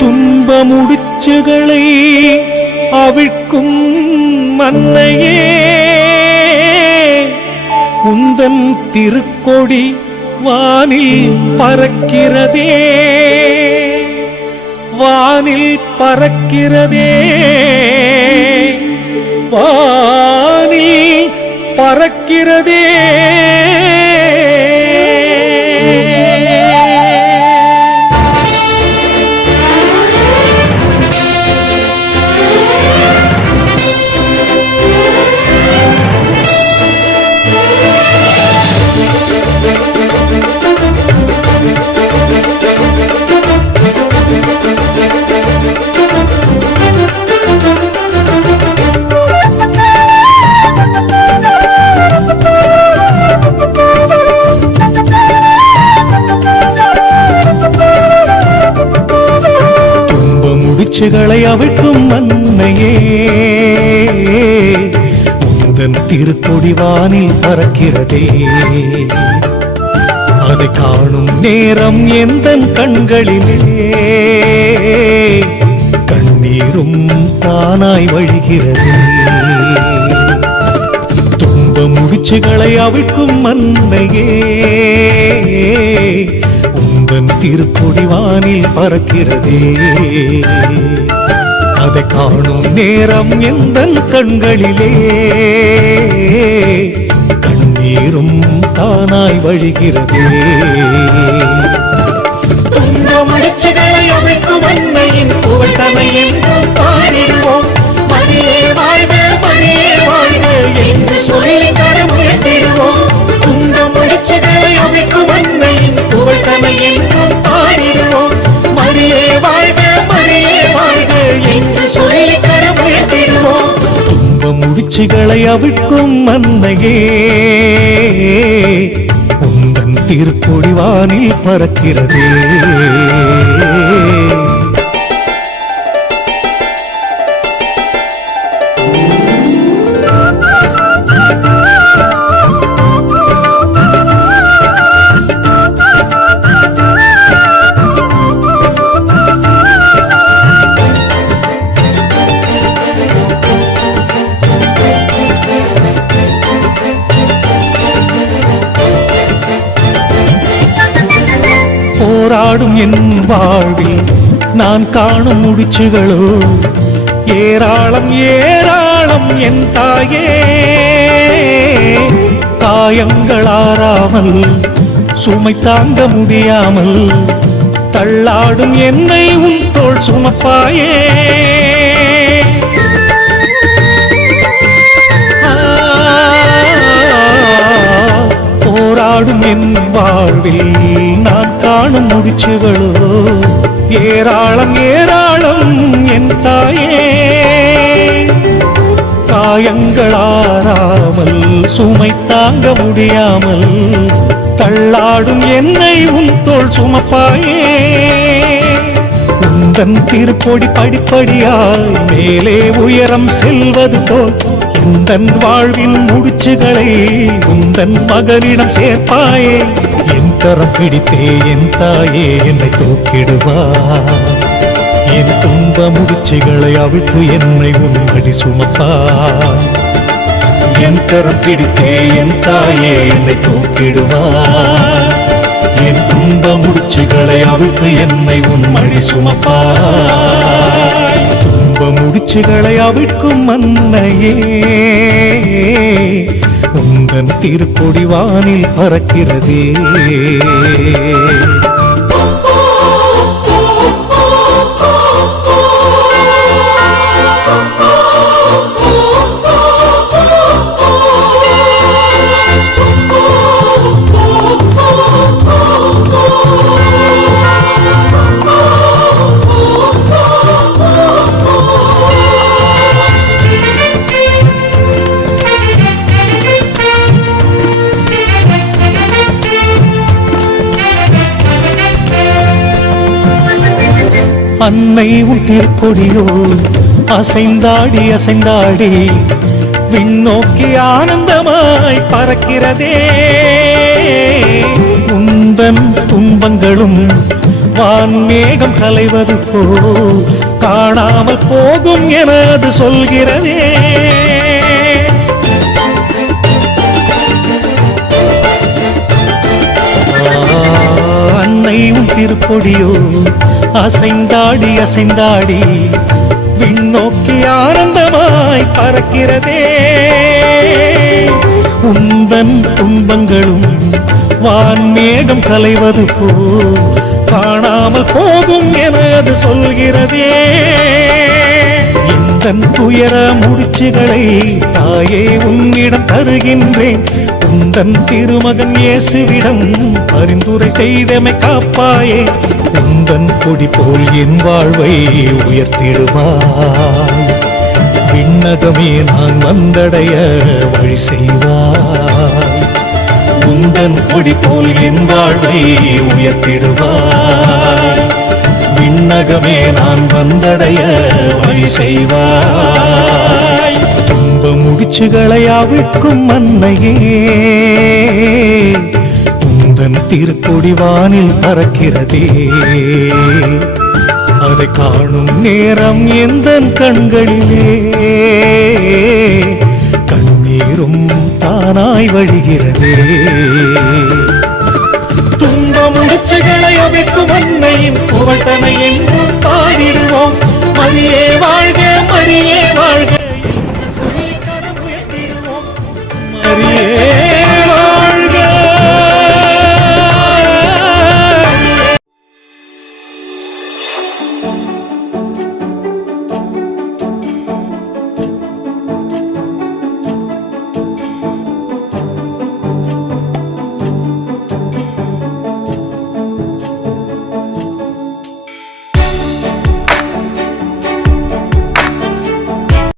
துன்ப முடிச்சுகளை அவிழ்க்கும் மன்னையே, உந்தன் திருக்கொடி வானில் பறக்கிறதே, வானில் பறக்கிறதே, வானில் பறக்கிறதே. முடிச்சுகளை அவிழ்க்கும் மன்னையே, உந்தன் திருக்கொடி வானில் பறக்கிறதே, அதை காணும் நேரம் எந்தன் கண்களிலே கண்ணீரும் தானாய் வழிகிறதே. துன்ப முடிச்சுகளை அவிழ்க்கும் மன்னையே, உந்தன் திருக்கொடி வானில் பறக்கிறதே, அதை காணும் நேரம் எந்தன் கண்களிலே கண்ணீரும் தானாய் வழிகிறதே. துன்ப முடிச்சுகளை அவிழ்க்கும் அன்னையின் புகழ் தனை என்றும் பாடிடுவோம். மரியே வாழ்க, மரியே வாழ்க என்று சொல்லி கரம் உயர்த்திடுவோம். துன்ப முடிச்சுகளை அவிழ்க்கும் அன்னையின் புகழ் தனை என்றும் பாடிடுவோம். மரியே வாழ்க, மரியே வாழ்க என்று சொல்லி கரம் உயர்த்திடுவோம். துன்ப முடிச்சுகளை அவிழ்க்கும் மன்னையே, உந்தன் திருக்கொடி வானில் பறக்கிறதே. போராடும் என் வாழ்வில் நான் காணும் முடிச்சுகளோ ஏராளம் ஏராளம் என் தாயே. காயங்களாராமல் சுமை தாங்க முடியாமல் தள்ளாடும் என்னை உன் தோள் சுமப்பாயே. போராடும் என் வாழ்வில் நான் காணும் முடிச்சுகளோ ஏராளம் ஏராளம் என் தாயே. காயங்களாராமல் சுமை தாங்க முடியாமல் தள்ளாடும் என்னை உன் தோள் சுமப்பாயே. உந்தன் திருக்கொடி படிப்படியாய் மேலே உயரம் செல்வது போல் உந்தன் வாழ்வின் முடிச்சுகளை உந்தன் மகனிடம் சேர்ப்பாயே. என் கரம் பிடித்தே என் தாயே என்னை தூக்கிடுவார். என் துன்ப முடிச்சுகளை அவிழ்த்து என்னை உன்னடி சுமப்பார். என் கரம் பிடித்தே என் தாயே என்னை தூக்கிடுவார். என் துன்ப முடிச்சுகளை அவிழ்த்து என்னை உன்மடி சுமப்பார். துன்ப முடிச்சுகளை அவிழ்க்கும் மன்னையே, உந்தன் திருக்கொடி வானில் பறக்கிறதே. அன்னை உன் திருக்கொடியோ அசைந்தாடி அசைந்தாடி விண்ணோக்கி ஆனந்தமாய் பறக்கிறதே. உந்தன் துன்பங்களும் வான்மேகம் கலைவது போல் காணாமல் போகும் என அது சொல்கிறதே. அன்னை உன் திருப்பொடியோ அசைந்தாடி அசைந்தாடி விண்ணோக்கி ஆனந்தமாய் பறக்கிறதே. உந்தன் துன்பங்களும் வான்மேகம் கலைவது போல் காணாமல் போகும் என அது சொல்கிறதே. எந்தன் துயர முடிச்சுகளை தாயே உன்னிடம் தருகின்றேன். உந்தன் திருமகன் இயேசுவிடம் பரிந்துரை செய்தமை காப்பாயே. உந்தன் கொடி போல் என் வாழ்வை உயர்த்திடுவாய். விண்ணகமே நான் வந்தடைய வழி செய்வாய். உந்தன் கொடி போல் என் வாழ்வை உயர்த்திடுவாய். விண்ணகமே நான் வந்தடைய வழி செய்வாய். துன்ப முடிச்சுகளை அவிழ்க்கும் அன்னையே, உந்தன் திருக்கொடி வானில் பறக்கிறதே. அதை காணும் நேரம் எந்தன் கண்களிலே கண்ணீரும் தானாய் வழிகிறதே. துன்ப முடிச்சுகளை அவிழ்க்கும் அன்னையின் புகழ்தனை என்றும்